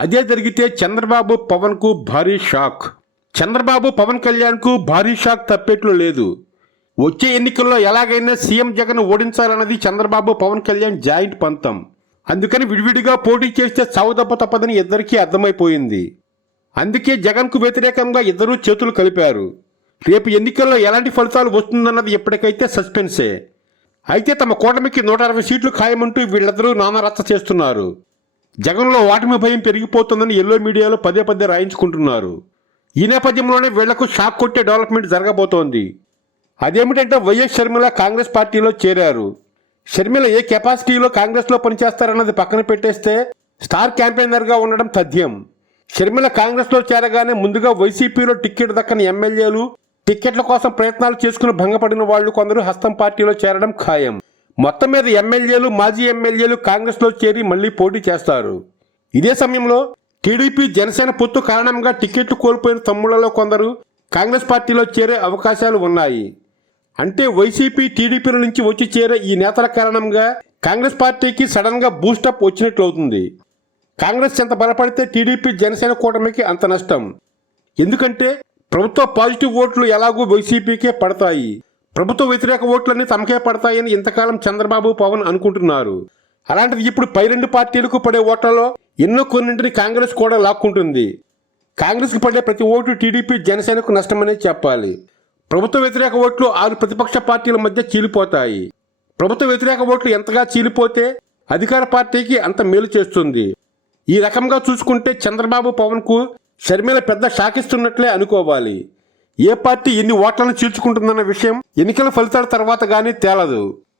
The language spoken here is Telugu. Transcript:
అదే జరిగితే చంద్రబాబు పవన్కు భారీ షాక్. చంద్రబాబు పవన్ కళ్యాణ్కు భారీ షాక్ తప్పేట్లు లేదు. వచ్చే ఎన్నికల్లో ఎలాగైనా సీఎం జగన్ ఓడించాలన్నది చంద్రబాబు పవన్ కళ్యాణ్ జాయింట్ పంతం. అందుకని విడివిడిగా పోటీ చేస్తే సావుదప్ప తప్పదని ఇద్దరికీ అర్థమైపోయింది. అందుకే జగన్కు వ్యతిరేకంగా ఇద్దరూ చేతులు కలిపారు. రేపు ఎన్నికల్లో ఎలాంటి ఫలితాలు వస్తుందన్నది ఎప్పటికైతే సస్పెన్సే. అయితే తమ కూటమికి నూట అరవై సీట్లు ఖాయమంటూ వీళ్ళిద్దరూ నానారచ్చ చేస్తున్నారు. జగన్లో ఓటమి భయం పెరిగిపోతుందని ఎల్లో మీడియాలో పదే పదే రాయించుకుంటున్నారు. ఈ నేపథ్యంలోనే వీళ్ళకు షాక్ కొట్టే డెవలప్మెంట్ జరగబోతోంది. అదేమిటంటే వైఎస్ షర్మిల కాంగ్రెస్ పార్టీలో చేరారు. షర్మిల ఏ కెపాసిటీలో కాంగ్రెస్లో పనిచేస్తారన్నది పక్కన పెట్టేస్తే స్టార్ క్యాంపెయినర్గా ఉండడం తథ్యం. షర్మిల కాంగ్రెస్లో చేరగానే ముందుగా వైసీపీలో టిక్కెట్ దక్కని ఎమ్మెల్యేలు టిక్కెట్ల కోసం ప్రయత్నాలు చేసుకుని భంగపడిన వాళ్ళు కొందరు హస్తం పార్టీలో చేరడం ఖాయం. మొత్తం మీద ఎమ్మెల్యేలు మాజీ ఎమ్మెల్యేలు కాంగ్రెస్లో చేరి మళ్ళీ పోటీ చేస్తారు. ఇదే సమయంలో టీడీపీ జనసేన పొత్తు కారణంగా టికెట్లు కోల్పోయిన తమ్ముళ్ళలో కొందరు కాంగ్రెస్ పార్టీలో చేరే అవకాశాలు ఉన్నాయి. అంటే వైసీపీ టీడీపీల నుంచి వచ్చి చేరే ఈ నేతల కారణంగా కాంగ్రెస్ పార్టీకి సడన్గా బూస్టప్ వచ్చినట్లు అవుతుంది. కాంగ్రెస్ ఎంత బలపడితే టీడీపీ జనసేన కూటమికి అంత నష్టం. ఎందుకంటే ప్రభుత్వ పాజిటివ్ ఓట్లు ఎలాగూ వైసీపీకే పడతాయి. ప్రభుత్వ వ్యతిరేక ఓట్లన్నీ తమకే పడతాయని ఇంతకాలం చంద్రబాబు పవన్ అనుకుంటున్నారు. అలాంటిది ఇప్పుడు పై రెండు పార్టీలకు పడే ఓట్లలో ఎన్నో కొన్నింటిని కాంగ్రెస్ కూడా లాక్కుంటుంది. కాంగ్రెస్కి పడే ప్రతి ఓటు టీడీపీ జనసేనకు నష్టమనే చెప్పాలి. ప్రభుత్వ వ్యతిరేక ఓట్లు ఆరు ప్రతిపక్ష పార్టీల మధ్య చీలిపోతాయి. ప్రభుత్వ వ్యతిరేక ఓట్లు ఎంతగా చీలిపోతే అధికార పార్టీకి అంత మేలు చేస్తుంది. ఈ రకంగా చూసుకుంటే చంద్రబాబు పవన్కు షర్మిల పెద్ద షాకిస్తున్నట్లే అనుకోవాలి. ఏ పార్టీ ఎన్ని ఓట్లను చీల్చుకుంటుందన్న విషయం ఎన్నికల ఫలితాల తర్వాత గానీ తేలదు.